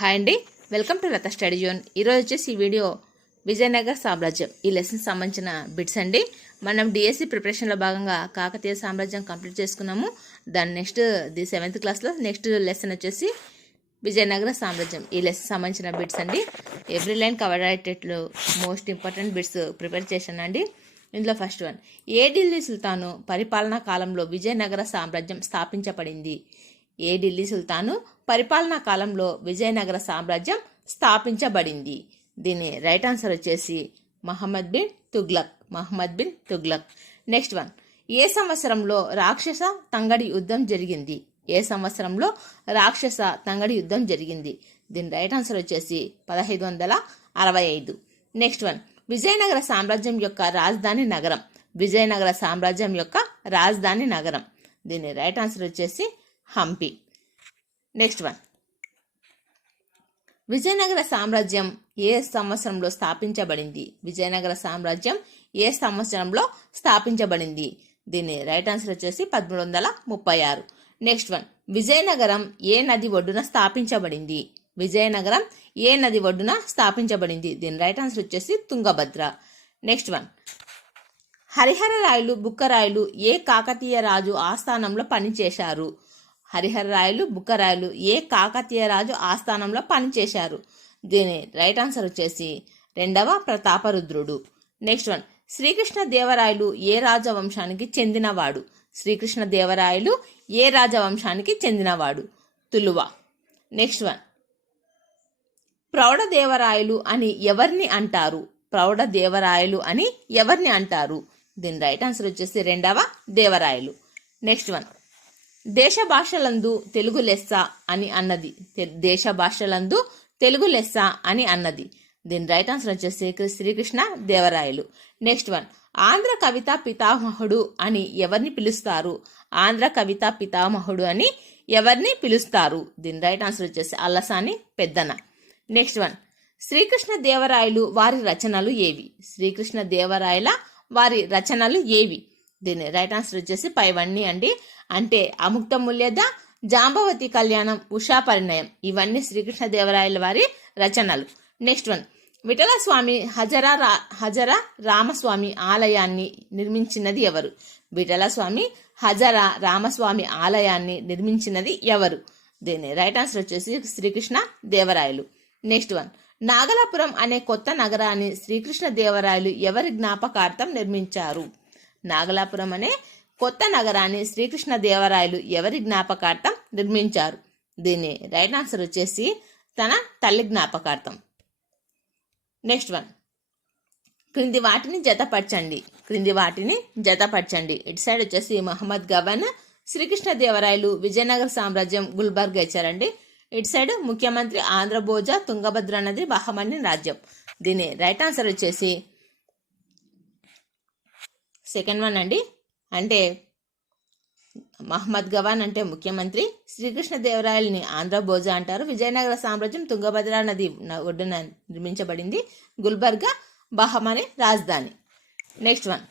Hi అండి, welcome to Latha study zone. ఈరోజు వచ్చేసి ఈ వీడియో విజయనగర సామ్రాజ్యం ఈ లెసన్ సంబంధించిన బిట్స్ అండి. మనం డిఎస్సి ప్రిపరేషన్లో భాగంగా కాకతీయ సామ్రాజ్యం కంప్లీట్ చేసుకున్నాము. దాని నెక్స్ట్ 7th క్లాస్లో నెక్స్ట్ లెసన్ వచ్చేసి విజయనగర సామ్రాజ్యం ఈ లెసన్ సంబంధించిన బిట్స్ అండి. ఎవ్రీ లైన్ కవర్ అయ్యేటట్లు మోస్ట్ ఇంపార్టెంట్ బిట్స్ ప్రిపేర్ చేశానండి. ఇందులో ఫస్ట్ వన్, ఏ ఢిల్లీ సుల్తాను పరిపాలనా కాలంలో విజయనగర సామ్రాజ్యం స్థాపించబడింది? ఏ ఢిల్లీ సుల్తాను పరిపాలనా కాలంలో విజయనగర సామ్రాజ్యం స్థాపించబడింది? దీని రైట్ ఆన్సర్ వచ్చేసి మహమ్మద్ బిన్ తుగ్లక్. నెక్స్ట్ వన్, ఏ సంవత్సరంలో రాక్షస తంగడి యుద్ధం జరిగింది? ఏ సంవత్సరంలో రాక్షస తంగడి యుద్ధం జరిగింది? దీని రైట్ ఆన్సర్ వచ్చేసి 1565. నెక్స్ట్ వన్, విజయనగర సామ్రాజ్యం యొక్క రాజధాని నగరం. విజయనగర సామ్రాజ్యం యొక్క రాజధాని నగరం. దీని రైట్ ఆన్సర్ వచ్చేసి హంపి. నెక్స్ట్ వన్, విజయనగర సామ్రాజ్యం ఏ సంవత్సరంలో స్థాపించబడింది? విజయనగర సామ్రాజ్యం ఏ సంవత్సరంలో స్థాపించబడింది? దీని రైట్ ఆన్సర్ వచ్చేసి 1336. నెక్స్ట్ వన్, విజయనగరం ఏ నది ఒడ్డున స్థాపించబడింది? విజయనగరం ఏ నది ఒడ్డున స్థాపించబడింది? దీని రైట్ ఆన్సర్ వచ్చేసి తుంగభద్ర. నెక్స్ట్ వన్, హరిహర రాయలు బుక్కరాయలు ఏ కాకతీయ రాజు ఆస్థానంలో పనిచేశారు? హరిహర రాయలు బుక్కరాయలు ఏ కాకతీయ రాజు ఆస్థానంలో పనిచేశారు? దీని రైట్ ఆన్సర్ వచ్చేసి 2వ ప్రతాపరుద్రుడు. నెక్స్ట్ వన్, శ్రీకృష్ణ దేవరాయలు ఏ రాజవంశానికి చెందినవాడు? శ్రీకృష్ణ దేవరాయలు ఏ రాజవంశానికి చెందినవాడు? తులువ. నెక్స్ట్ వన్, ప్రౌఢదేవరాయలు అని ఎవరిని అంటారు? ప్రౌఢదేవరాయలు అని ఎవరిని అంటారు? దీని రైట్ ఆన్సర్ వచ్చేసి 2వ దేవరాయలు. నెక్స్ట్ వన్, దేశ భాషలందు తెలుగు లెస్స అని అన్నది. దేశ భాషలందు తెలుగు లెస్స అని అన్నది. దీని రైట్ ఆన్సర్ వచ్చేసి శ్రీకృష్ణ దేవరాయలు. నెక్స్ట్ వన్, ఆంధ్ర కవితా పితామహుడు అని ఎవరిని పిలుస్తారు? ఆంధ్ర కవితా పితామహుడు అని ఎవరిని పిలుస్తారు? దీని రైట్ ఆన్సర్ వచ్చేసి అల్లసాని పెద్దన. నెక్స్ట్ వన్, శ్రీకృష్ణ దేవరాయలు వారి రచనలు ఏవి? శ్రీకృష్ణ దేవరాయల వారి రచనలు ఏవి? దీని రైట్ ఆన్సర్ వచ్చేసి పైవన్నీ అండి. అంటే అముక్తమూల్యద, జాంబవతి కళ్యాణం, ఉషా పరిణయం ఇవన్నీ శ్రీకృష్ణ దేవరాయల వారి రచనలు. నెక్స్ట్ వన్, విఠలస్వామి హజర రామస్వామి ఆలయాన్ని నిర్మించినది ఎవరు? విఠలస్వామి హజర రామస్వామి ఆలయాన్ని నిర్మించినది ఎవరు? దీని రైట్ ఆన్సర్ వచ్చేసి శ్రీకృష్ణ దేవరాయలు. నెక్స్ట్ వన్, నాగలాపురం అనే కొత్త నగరాన్ని శ్రీకృష్ణ దేవరాయలు ఎవరి జ్ఞాపకార్థం నిర్మించారు? నాగలాపురం అనే కొత్త నగరాన్ని శ్రీకృష్ణ దేవరాయలు ఎవరి జ్ఞాపకార్థం నిర్మించారు? దీని రైట్ ఆన్సర్ వచ్చేసి తన తల్లి జ్ఞాపకార్థం. నెక్స్ట్ వన్, క్రింది వాటిని జతపరచండి. ఇటు సైడ్ వచ్చేసి మహమ్మద్ గవన్, శ్రీకృష్ణ దేవరాయలు, విజయనగర సామ్రాజ్యం, గుల్బర్గా ఇచ్చారండి. ఇటు సైడ్ ముఖ్యమంత్రి ఆంధ్రభోజ, తుంగభద్ర నది, బహమని రాజ్యం. దీని రైట్ ఆన్సర్ వచ్చేసి సెకండ్ వన్ అండి. అంటే మహమ్మద్ గవాన్ అంటే ముఖ్యమంత్రి, శ్రీకృష్ణ దేవరాయలని ఆంధ్రభోజ అంటారు, విజయనగర సామ్రాజ్యం తుంగభద్ర నది ఒడ్డున నిర్మించబడింది, గుల్బర్గా బహమని రాజధాని. నెక్స్ట్ వన్,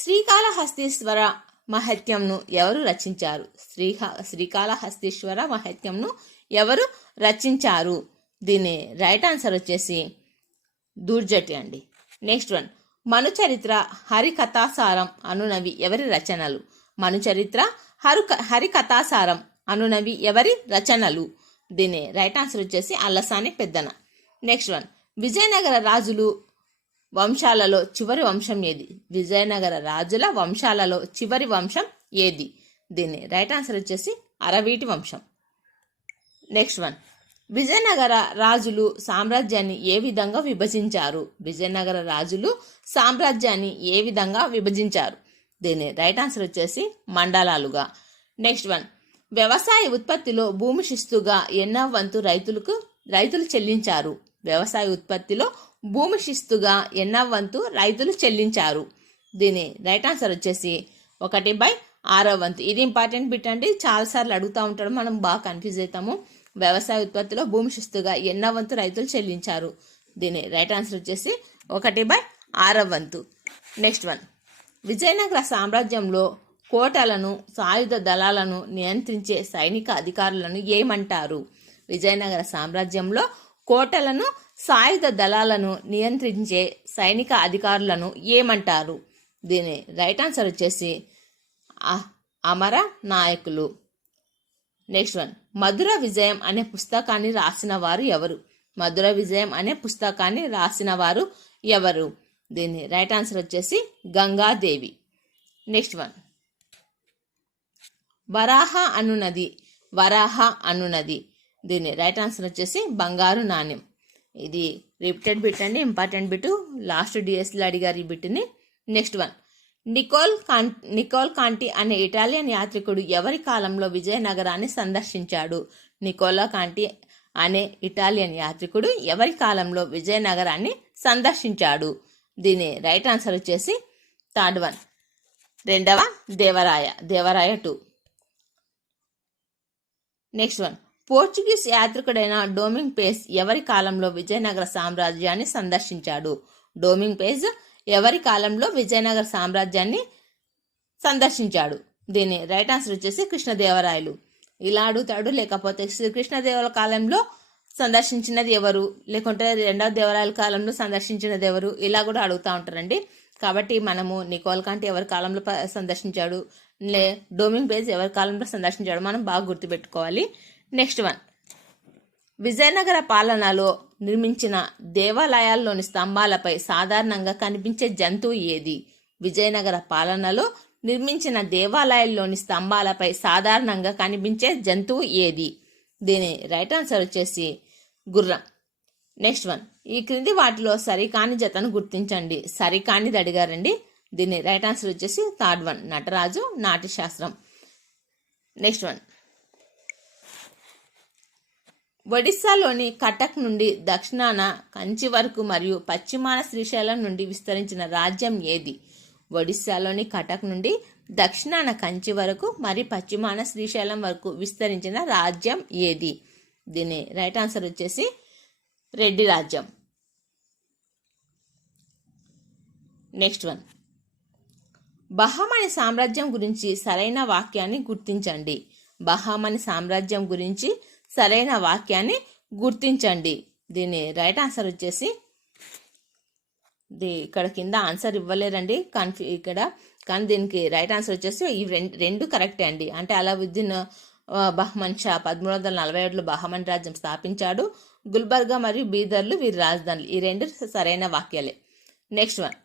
శ్రీకాళహస్తీశ్వర మహత్యంను ఎవరు రచించారు? శ్రీకాళహస్తీశ్వర మహత్యంను ఎవరు రచించారు? దీని రైట్ ఆన్సర్ వచ్చేసి దూర్జటి అండి. నెక్స్ట్ వన్, మనుచరిత్ర, హరికథాసారం అనునవి ఎవరి రచనలు? మనుచరిత్ర, హరికథాసారం అనునవి ఎవరి రచనలు? దీని రైట్ ఆన్సర్ వచ్చేసి అల్లసాని పెద్దన. నెక్స్ట్ వన్, విజయనగర రాజులు వంశాలలో చివరి వంశం ఏది? విజయనగర రాజుల వంశాలలో చివరి వంశం ఏది? దీని రైట్ ఆన్సర్ వచ్చేసి అరవీటి వంశం. నెక్స్ట్ వన్, విజయనగర రాజులు సామ్రాజ్యాన్ని ఏ విధంగా విభజించారు? విజయనగర రాజులు సామ్రాజ్యాన్ని ఏ విధంగా విభజించారు? దీని రైట్ ఆన్సర్ వచ్చేసి మండలాలుగా. నెక్స్ట్ వన్, వ్యవసాయ ఉత్పత్తిలో భూమి శిస్తుగా ఎన్నో వంతు రైతులు చెల్లించారు? వ్యవసాయ ఉత్పత్తిలో భూమి శిస్తుగా ఎన్నో వంతు రైతులు చెల్లించారు? దీని రైట్ ఆన్సర్ వచ్చేసి 1/6 వంతు. ఇది ఇంపార్టెంట్ బిట్ అండి, చాలాసార్లు అడుగుతూ ఉంటాడు, మనం బాగా కన్ఫ్యూజ్ అవుతాము. వ్యవసాయ ఉత్పత్తిలో భూమి శిస్తుగా ఎన్నో వంతు రైతులు చెల్లించారు? దీని రైట్ ఆన్సర్ వచ్చేసి 1/6 వంతు. నెక్స్ట్ వన్, విజయనగర సామ్రాజ్యంలో కోటలను, సాయుధ దళాలను నియంత్రించే సైనిక అధికారులను ఏమంటారు? విజయనగర సామ్రాజ్యంలో కోటలను సాయుధ దళాలను నియంత్రించే సైనిక అధికారులను ఏమంటారు? దీని రైట్ ఆన్సర్ వచ్చేసి అమర నాయకులు. నెక్స్ట్ వన్, మధుర విజయం అనే పుస్తకాన్ని రాసిన వారు ఎవరు? మధుర విజయం అనే పుస్తకాన్ని రాసిన వారు ఎవరు? దీని రైట్ ఆన్సర్ వచ్చేసి గంగాదేవి. నెక్స్ట్ వన్, వరాహ అనునది. దీని రైట్ ఆన్సర్ వచ్చేసి బంగారు నాణ్యం. ఇది రిపీటెడ్ బిట్ అండి, ఇంపార్టెంట్ బిట్, లాస్ట్ డిఎస్లో అడిగారు ఈ బిట్ని. నెక్స్ట్ వన్, నికోల్ కాంటి అనే ఇటాలియన్ యాత్రికుడు ఎవరి కాలంలో విజయనగరాన్ని సందర్శించాడు? నికోలా కాంటి అనే ఇటాలియన్ యాత్రికుడు ఎవరి కాలంలో విజయనగరాన్ని సందర్శించాడు? దీని రైట్ ఆన్సర్ వచ్చేసి థర్డ్ వన్, రెండవ దేవరాయ 2. నెక్స్ట్ వన్, పోర్చుగీస్ యాత్రికుడైన డొమింగ్ పేస్ ఎవరి కాలంలో విజయనగర సామ్రాజ్యాన్ని సందర్శించాడు? డొమింగ్ పేస్ ఎవరి కాలంలో విజయనగర సామ్రాజ్యాన్ని సందర్శించాడు? దీని రైట్ ఆన్సర్ వచ్చేసి కృష్ణదేవరాయలు. ఇలా అడుగుతాడు, లేకపోతే శ్రీకృష్ణదేవరాయల కాలంలో సందర్శించినది ఎవరు, లేకుంటే రెండవ దేవరాయల కాలంలో సందర్శించినది ఎవరు, ఇలా కూడా అడుగుతూ ఉంటారండి. కాబట్టి మనము నికోల్ కాంటి ఎవరి కాలంలో సందర్శించాడు, డొమింగ్ పేస్ ఎవరి కాలంలో సందర్శించాడు మనం బాగా గుర్తుపెట్టుకోవాలి. నెక్స్ట్ వన్, విజయనగర పాలనలో నిర్మించిన దేవాలయాల్లోని స్తంభాలపై సాధారణంగా కనిపించే జంతువు ఏది? విజయనగర పాలనలో నిర్మించిన దేవాలయాల్లోని స్తంభాలపై సాధారణంగా కనిపించే జంతువు ఏది? దీని రైట్ ఆన్సర్ వచ్చేసి గుర్రం. నెక్స్ట్ వన్, ఈ క్రింది వాటిలో సరికాని జతను గుర్తించండి. సరికానిది అడిగారండి. దీని రైట్ ఆన్సర్ వచ్చేసి third one, Nataraju Natyashastra. Next one, ఒడిస్సాలోని కటక్ నుండి దక్షిణాన కంచి వరకు మరియు పశ్చిమాన శ్రీశైలం నుండి విస్తరించిన రాజ్యం ఏది? ఒడిస్సాలోని కటక్ నుండి దక్షిణాన కంచి వరకు మరియు పశ్చిమాన శ్రీశైలం వరకు విస్తరించిన రాజ్యం ఏది? దీని రైట్ ఆన్సర్ వచ్చేసి రెడ్డి రాజ్యం. నెక్స్ట్ వన్, బహమని సామ్రాజ్యం గురించి సరైన వాక్యాన్ని గుర్తించండి. బహమని సామ్రాజ్యం గురించి సరైన వాక్యాన్ని గుర్తించండి. దీని రైట్ ఆన్సర్ వచ్చేసి ఇక్కడ కింద ఆన్సర్ ఇవ్వలేరండి ఇక్కడ, కానీ దీనికి రైట్ ఆన్సర్ వచ్చేసి ఈ రెండు కరెక్టే అండి. అంటే అలావుద్దీన్ బహమన్ షా 1347లో బహమన్ రాజ్యం స్థాపించాడు. గుల్బర్గా మరియు బీదర్లు వీరి రాజధానులు. ఈ రెండు సరైన వాక్యాలే. నెక్స్ట్ వన్,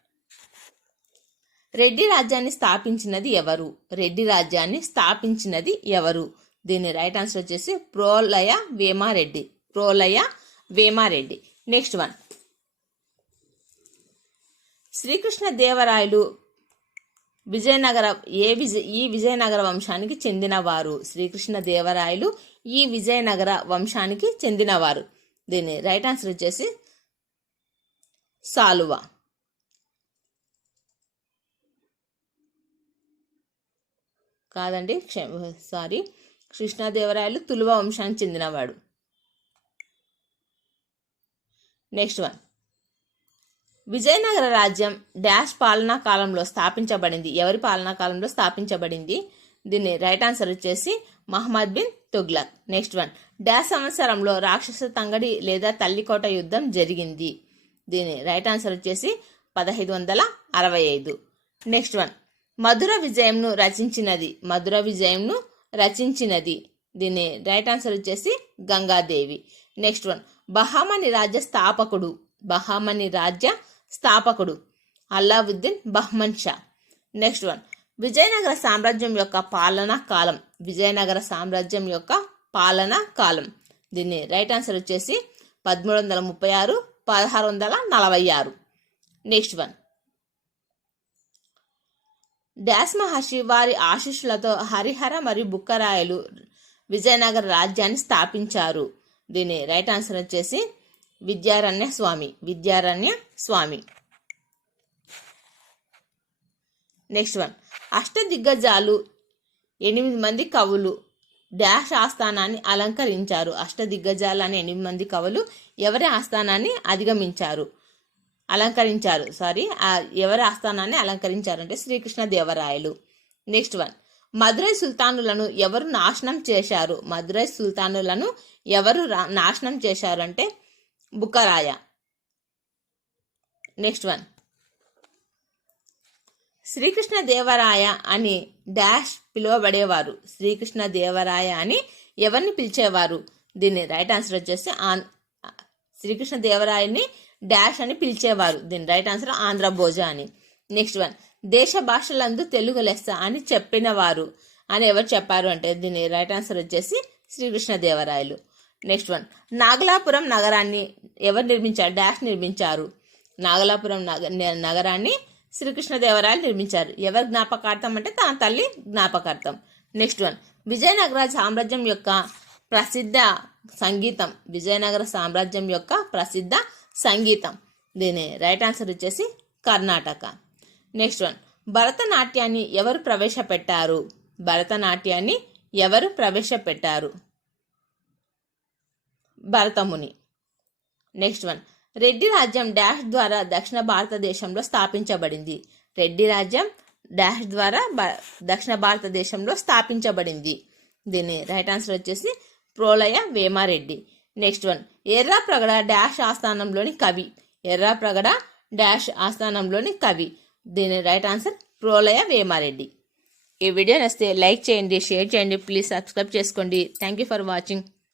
రెడ్డి రాజ్యాన్ని స్థాపించినది ఎవరు? రెడ్డి రాజ్యాన్ని స్థాపించినది ఎవరు? దీని రైట్ ఆన్సర్ వచ్చేసి ప్రోలయ వేమారెడ్డి. నెక్స్ట్ వన్, శ్రీకృష్ణదేవరాయలు ఈ విజయనగర వంశానికి చెందినవారు. శ్రీకృష్ణదేవరాయలు ఈ విజయనగర వంశానికి చెందినవారు. దీని రైట్ ఆన్సర్ వచ్చేసి సాలువ. కాదండి, సారీ, కృష్ణదేవరాయలు తులువ వంశానికి చెందినవాడు. నెక్స్ట్ వన్, విజయనగర రాజ్యం డాష్ పాలనా కాలంలో స్థాపించబడింది. ఎవరి పాలనా కాలంలో స్థాపించబడింది? దీని రైట్ ఆన్సర్ వచ్చేసి Muhammad bin Tughlaq. Next one, dash సంవత్సరంలో రాక్షస తంగడి లేదా తల్లికోట యుద్ధం జరిగింది. దీని రైట్ ఆన్సర్ వచ్చేసి 1565. నెక్స్ట్ వన్, మధుర విజయంను రచించినది. దీని రైట్ ఆన్సర్ వచ్చేసి గంగాదేవి. నెక్స్ట్ వన్, బహమని రాజ్య స్థాపకుడు అల్లావుద్దీన్ బహమన్ షా. నెక్స్ట్ వన్, విజయనగర సామ్రాజ్యం యొక్క పాలనా కాలం. దీన్ని రైట్ ఆన్సర్ వచ్చేసి 1336 1646. నెక్స్ట్ వన్, డాష్ మహర్షి వారి ఆశీస్సులతో హరిహర మరియు బుక్కరాయలు విజయనగర రాజ్యాన్ని స్థాపించారు. దీని రైట్ ఆన్సర్ వచ్చేసి విద్యారణ్య స్వామి. నెక్స్ట్ వన్, అష్టదిగ్గజాలు 8 మంది కవులు డాష్ ఆస్థానాన్ని అలంకరించారు. అష్టదిగ్గజాలు అనే 8 మంది కవులు ఎవరి ఆస్థానాన్ని అలంకరించారు? ఎవరి ఆస్థానాన్ని అలంకరించారు అంటే శ్రీకృష్ణదేవరాయలు. నెక్స్ట్ వన్, మదురై సుల్తానులను ఎవరు నాశనం చేశారు? మదురై సుల్తానులను ఎవరు నాశనం చేశారు అంటే బుక్కరాయ. నెక్స్ట్ వన్, శ్రీకృష్ణదేవరాయ అని డాష్ పిలువబడేవారు. శ్రీకృష్ణదేవరాయ అని ఎవరిని పిలిచేవారు? దీని రైట్ ఆన్సర్ వచ్చేసి శ్రీకృష్ణదేవరాయని డాష్ అని పిలిచేవారు. దీని రైట్ ఆన్సర్ ఆంధ్రభోజ అని. నెక్స్ట్ వన్, దేశ భాషలందు తెలుగు లెస్స అని చెప్పినవారు అని ఎవరు చెప్పారు అంటే దీని రైట్ ఆన్సర్ వచ్చేసి శ్రీకృష్ణదేవరాయలు. నెక్స్ట్ వన్, నాగలాపురం నగరాన్ని ఎవరు నిర్మించారు? డాష్ నిర్మించారు. నాగలాపురం నగరాన్ని శ్రీకృష్ణదేవరాయలు నిర్మించారు. ఎవరి జ్ఞాపకార్థం అంటే తన తల్లి జ్ఞాపకార్థం. నెక్స్ట్ వన్, విజయనగర సామ్రాజ్యం యొక్క ప్రసిద్ధ సంగీతం. విజయనగర సామ్రాజ్యం యొక్క ప్రసిద్ధ సంగీతం. దీని రైట్ ఆన్సర్ వచ్చేసి కర్ణాటక. నెక్స్ట్ వన్, భరతనాట్యాన్ని ఎవరు ప్రవేశపెట్టారు? భరతనాట్యాన్ని ఎవరు ప్రవేశపెట్టారు? భరతముని. నెక్స్ట్ వన్, రెడ్డి రాజ్యం డాష్ ద్వారా దక్షిణ భారతదేశంలో స్థాపించబడింది. రెడ్డి రాజ్యం డాష్ ద్వారా దక్షిణ భారతదేశంలో స్థాపించబడింది. దీని రైట్ ఆన్సర్ వచ్చేసి Prolaya Vemareddy. Next one, Errapragada dash ఆస్థానంలోని కవి. ఎర్రాప్రగడ డాష్ ఆస్థానంలోని కవి. దీని రైట్ ఆన్సర్ ప్రోలయ వేమారెడ్డి. ఈ వీడియో నచ్చితే లైక్ చేయండి, షేర్ చేయండి, ప్లీజ్ సబ్స్క్రైబ్ చేసుకోండి. Thank you for watching.